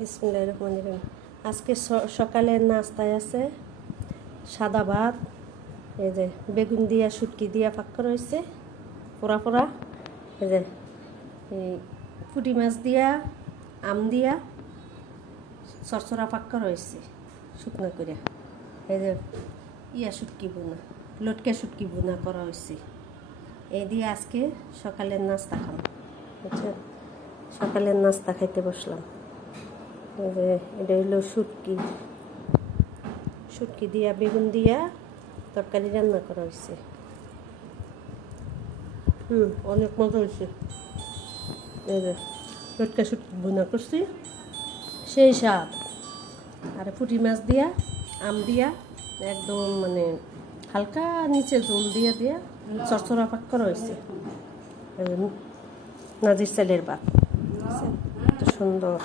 বিসমিল্লাহির রহমানির রহিম। আজকে সকালের নাস্তায় আছে সাদা ভাত, এই যে বেগুন দিয়া শুটকি দিয়া পাক্কা রয়েছে পোড়া পোড়া, এই যে এই পুঁটি মাছ দিয়া আম দিয়া চরচরা পাক্কা রয়েছে শুকনো করে, এই যে শুটকি বোনা লটকা শুটকি বোনা করা হয়েছে। এই দিয়ে আজকে সকালের নাস্তা খাম, বুঝছেন? সকালের নাস্তা খাইতে বসলাম। এই যে এটা হইলো শুটকি দিয়া বেগুন দিয়া তরকারি রান্না করা হয়েছে। অনেক মজা হয়েছে। এই যে লটকা শুটকি বোনা করছি, সেই স্বাদ। আর পুঁটি মাছ দিয়া আম দিয়া একদম মানে হালকা নিচে জল দিয়ে দিয়া চরচরা পাক করা হয়েছে। নাজির চালের ভাত, এত সুন্দর।